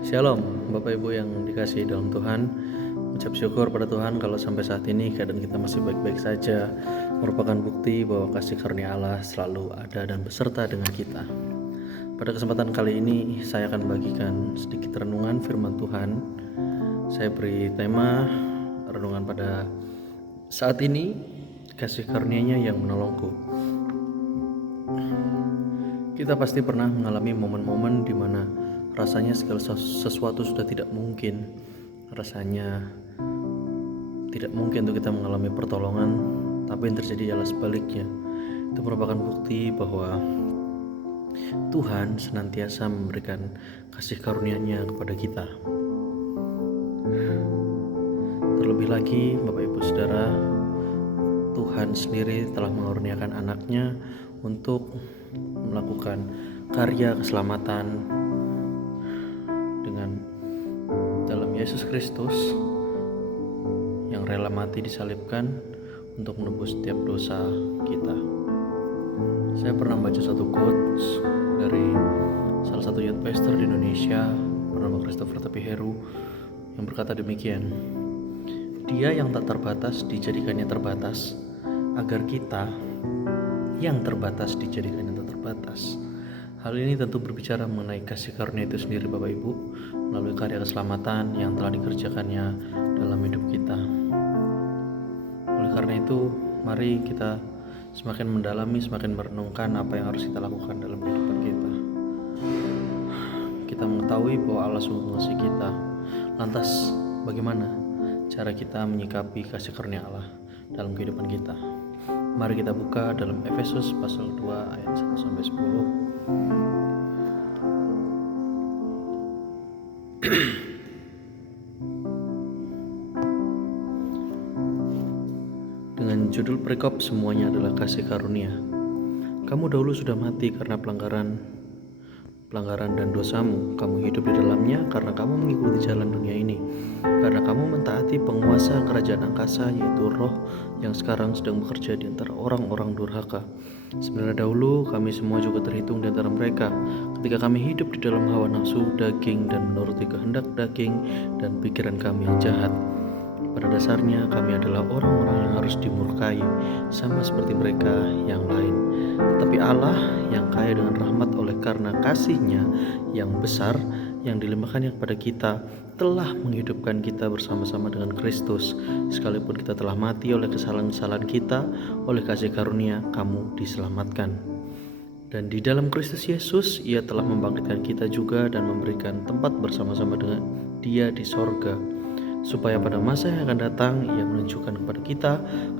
Shalom, Bapak Ibu yang dikasihi dalam Tuhan. Ucap syukur pada Tuhan kalau sampai saat ini keadaan kita masih baik-baik saja, merupakan bukti bahwa kasih karunia Allah selalu ada dan beserta dengan kita. Pada kesempatan kali ini saya akan bagikan sedikit renungan firman Tuhan. Saya beri tema renungan pada saat ini, kasih karunia-Nya yang menolongku. Kita pasti pernah mengalami momen-momen di mana rasanya segala sesuatu sudah tidak mungkin. Rasanya tidak mungkin untuk kita mengalami pertolongan, tapi yang terjadi adalah sebaliknya. Itu merupakan bukti bahwa Tuhan senantiasa memberikan kasih karunia-Nya kepada kita. Terlebih lagi, Bapak Ibu Saudara, Tuhan sendiri telah mengaruniakan anaknya untuk melakukan karya keselamatan dengan dalam Yesus Kristus yang rela mati disalibkan untuk menebus setiap dosa kita. Saya pernah baca satu quotes dari salah satu youth pastor di Indonesia bernama Christopher Tapiheru yang berkata demikian: Dia yang tak terbatas dijadikannya terbatas, agar kita yang terbatas dijadikannya tak terbatas. Hal ini tentu berbicara mengenai kasih karunia itu sendiri, Bapak Ibu, melalui karya keselamatan yang telah dikerjakannya dalam hidup kita. Oleh karena itu, mari kita semakin mendalami, semakin merenungkan apa yang harus kita lakukan dalam kehidupan kita. Kita mengetahui bahwa Allah sungguh mengasihi kita. Lantas, bagaimana cara kita menyikapi kasih karunia Allah dalam kehidupan kita? Mari kita buka dalam Efesus pasal 2 ayat 1-10. Dengan judul perikop semuanya adalah kasih karunia. Kamu dahulu sudah mati karena pelanggaran dan dosamu. Kamu hidup di dalamnya karena kamu mengikuti jalan dunia ini, karena kamu mentaati penguasa kerajaan angkasa, yaitu roh yang sekarang sedang bekerja di antara orang-orang durhaka. Sebenarnya dahulu kami semua juga terhitung di antara mereka, ketika kami hidup di dalam hawa nafsu daging dan menuruti kehendak daging dan pikiran kami yang jahat. Pada dasarnya kami adalah orang-orang yang harus dimurkai, sama seperti mereka yang lain. Tetapi Allah yang kaya dengan rahmat oleh karena kasih-Nya yang besar yang dilimpahkannya kepada kita, telah menghidupkan kita bersama-sama dengan Kristus. Sekalipun kita telah mati oleh kesalahan-kesalahan kita, oleh kasih karunia kamu diselamatkan. Dan di dalam Kristus Yesus, Ia telah membangkitkan kita juga dan memberikan tempat bersama-sama dengan Dia di sorga, supaya pada masa yang akan datang Ia menunjukkan kepada kita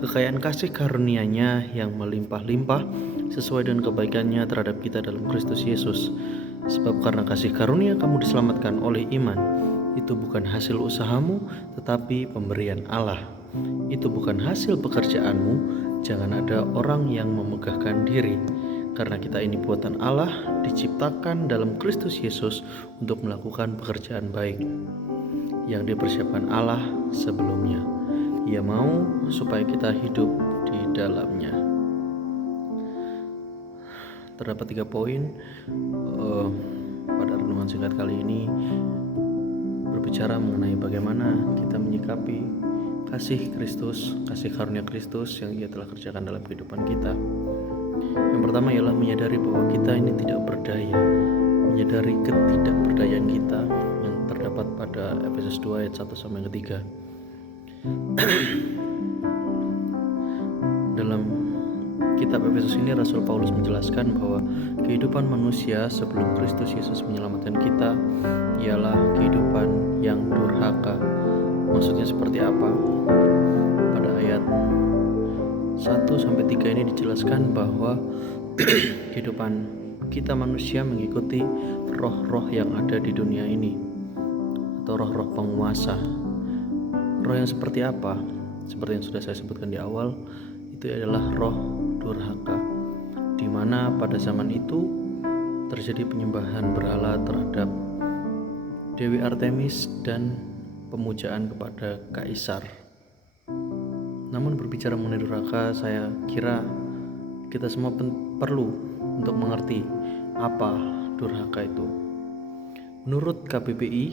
kekayaan kasih karunia-Nya yang melimpah-limpah sesuai dengan kebaikan-Nya terhadap kita dalam Kristus Yesus. Sebab karena kasih karunia kamu diselamatkan oleh iman. Itu bukan hasil usahamu, tetapi pemberian Allah. Itu bukan hasil pekerjaanmu, jangan ada orang yang memegahkan diri. Karena kita ini buatan Allah, diciptakan dalam Kristus Yesus untuk melakukan pekerjaan baik yang dipersiapkan Allah sebelumnya. Ia mau supaya kita hidup di dalamnya. Terdapat 3 poin pada renungan singkat kali ini, berbicara mengenai bagaimana kita menyikapi kasih Kristus, kasih karunia Kristus yang Ia telah kerjakan dalam kehidupan kita. Yang pertama ialah menyadari bahwa kita ini tidak berdaya, menyadari ketidakberdayaan kita yang terdapat pada Efesus 2 ayat 1-3. Dalam kitab Efesus ini Rasul Paulus menjelaskan bahwa kehidupan manusia sebelum Kristus Yesus menyelamatkan kita ialah kehidupan yang durhaka. Maksudnya seperti apa? Pada ayat 1-3 ini dijelaskan bahwa kehidupan kita manusia mengikuti roh-roh yang ada di dunia ini, atau roh-roh penguasa. Roh yang seperti apa? Seperti yang sudah saya sebutkan di awal, itu adalah roh durhaka, di mana pada zaman itu terjadi penyembahan berhala terhadap Dewi Artemis dan pemujaan kepada Kaisar. Namun berbicara mengenai durhaka, saya kira kita semua perlu untuk mengerti apa durhaka itu. Menurut KBBI,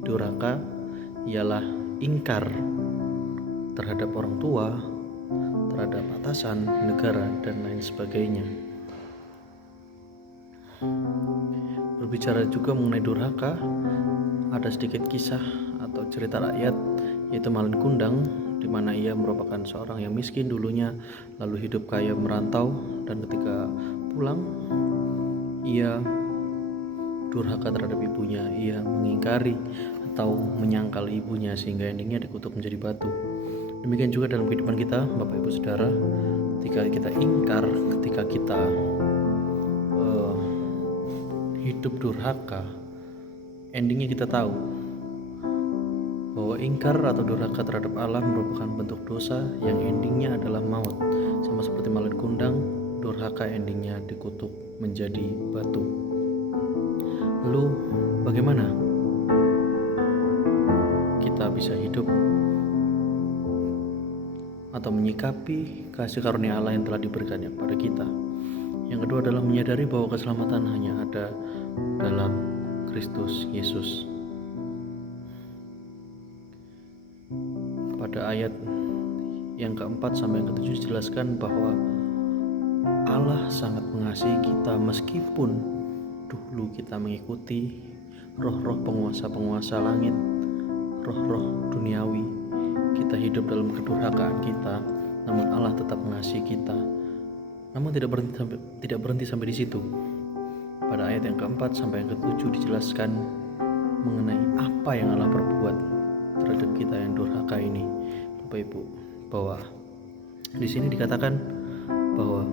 durhaka ialah ingkar terhadap orang tua, terhadap atasan, negara, dan lain sebagainya. Berbicara juga mengenai durhaka, ada sedikit kisah atau cerita rakyat, yaitu Malin Kundang, di mana ia merupakan seorang yang miskin dulunya, lalu hidup kaya merantau, dan ketika pulang ia durhaka terhadap ibunya. Ia mengingkari atau menyangkal ibunya sehingga endingnya dikutuk menjadi batu. Demikian juga dalam kehidupan kita, Bapak Ibu Saudara, ketika kita ingkar, ketika kita hidup durhaka, endingnya kita tahu bahwa ingkar atau durhaka terhadap Allah merupakan bentuk dosa yang endingnya adalah maut. Sama seperti Malin Kundang, durhaka endingnya dikutuk menjadi batu. Lalu bagaimana kita bisa hidup atau menyikapi kasih karunia Allah yang telah diberikannya kepada kita? Yang kedua adalah menyadari bahwa keselamatan hanya ada dalam Kristus Yesus. Pada ayat yang keempat sampai yang ketujuh dijelaskan bahwa Allah sangat mengasihi kita meskipun dulu kita mengikuti roh-roh penguasa-penguasa langit, roh-roh duniawi. Kita hidup dalam kedurhakaan kita, namun Allah tetap mengasihi kita. Namun tidak berhenti sampai di situ. Pada ayat yang keempat sampai yang ketujuh dijelaskan mengenai apa yang Allah perbuat terhadap kita yang durhaka ini, Bapak Ibu, bahwa di sini dikatakan bahwa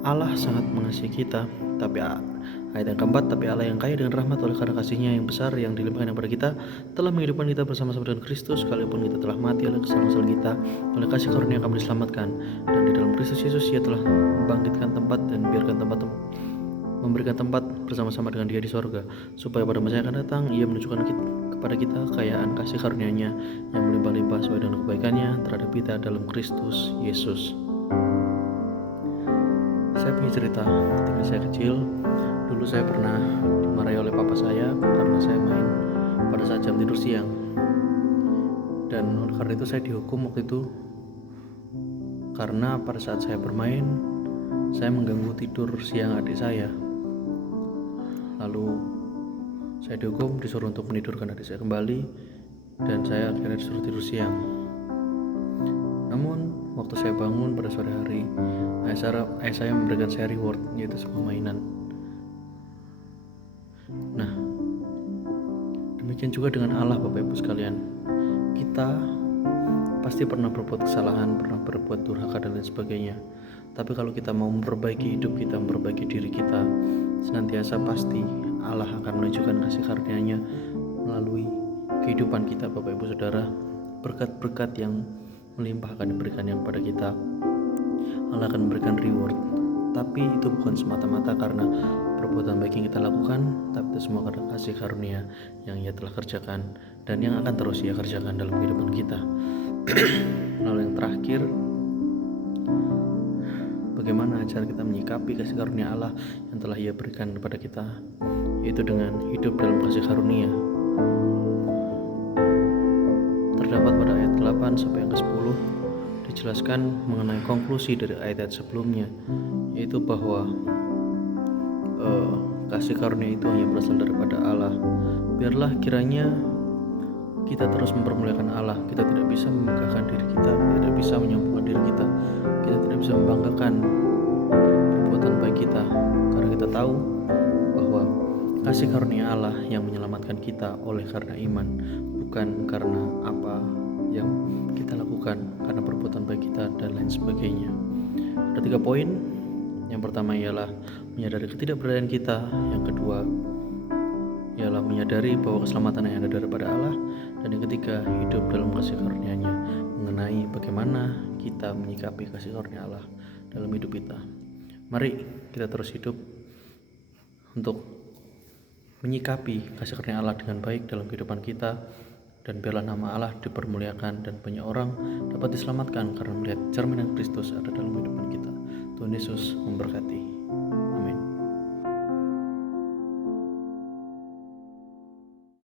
Allah sangat mengasihi kita, tapi ayat yang keempat, tapi Allah yang kaya dengan rahmat oleh karena kasih-Nya yang besar yang dilimpahkan kepada kita telah menghidupkan kita bersama-sama dengan Kristus, sekalipun kita telah mati oleh kesalahan kita, oleh kasih karunia kami diselamatkan, dan di dalam Kristus Yesus Ia telah membangkitkan tempat dan memberikan tempat bersama-sama dengan Dia di sorga, supaya pada masa yang akan datang Ia menunjukkan kepada kita kekayaan kasih karunia-Nya yang melimpah-limpah sesuai dengan kebaikan-Nya terhadap kita dalam Kristus Yesus. Saya punya cerita ketika saya kecil. Dulu saya pernah dimarahi oleh papa saya karena saya main pada saat jam tidur siang, dan oleh karena itu saya dihukum waktu itu karena pada saat saya bermain saya mengganggu tidur siang adik saya. Lalu saya dihukum, disuruh untuk menidurkan adik saya kembali, dan saya akhirnya disuruh tidur siang. Namun waktu saya bangun pada sore hari, ayah saya memberikan saya reward, yaitu sebuah mainan. Nah, demikian juga dengan Allah, Bapak Ibu sekalian. Kita pasti pernah berbuat kesalahan, pernah berbuat durhaka dan lain sebagainya. Tapi kalau kita mau memperbaiki hidup kita, memperbaiki diri kita, senantiasa pasti Allah akan menunjukkan kasih karunia-Nya melalui kehidupan kita, Bapak Ibu Saudara. Berkat-berkat yang melimpah akan diberikan yang pada kita. Allah akan memberikan reward. Tapi itu bukan semata-mata karena perbuatan baik yang kita lakukan, tapi itu semua karena kasih karunia yang Ia telah kerjakan dan yang akan terus Ia kerjakan dalam kehidupan kita. Lalu yang terakhir, bagaimana cara kita menyikapi kasih karunia Allah yang telah Ia berikan kepada kita, yaitu dengan hidup dalam kasih karunia. Terdapat pada ayat 8 sampai yang ke-10 dijelaskan mengenai konklusi dari ayat sebelumnya, yaitu bahwa kasih karunia itu hanya berasal daripada Allah. Biarlah kiranya kita terus mempermuliakan Allah. Kita tidak bisa memegahkan diri kita, kita tidak bisa menyombongkan diri kita, kita tidak bisa membanggakan perbuatan baik kita, karena kita tahu bahwa kasih karunia Allah yang menyelamatkan kita oleh karena iman, bukan karena apa yang kita lakukan, karena perbuatan baik kita dan lain sebagainya. Ada 3 poin. Yang pertama ialah menyadari ketidakberdayaan kita. Yang kedua ialah menyadari bahwa keselamatan yang ada daripada Allah. Dan yang ketiga, hidup dalam kasih karunia-Nya, mengenai bagaimana kita menyikapi kasih karunia Allah dalam hidup kita. Mari kita terus hidup untuk menyikapi kasih karunia Allah dengan baik dalam kehidupan kita, dan biarlah nama Allah dipermuliakan dan banyak orang dapat diselamatkan karena melihat cerminan Kristus ada dalam kehidupan kita. Tuhan Yesus memberkati.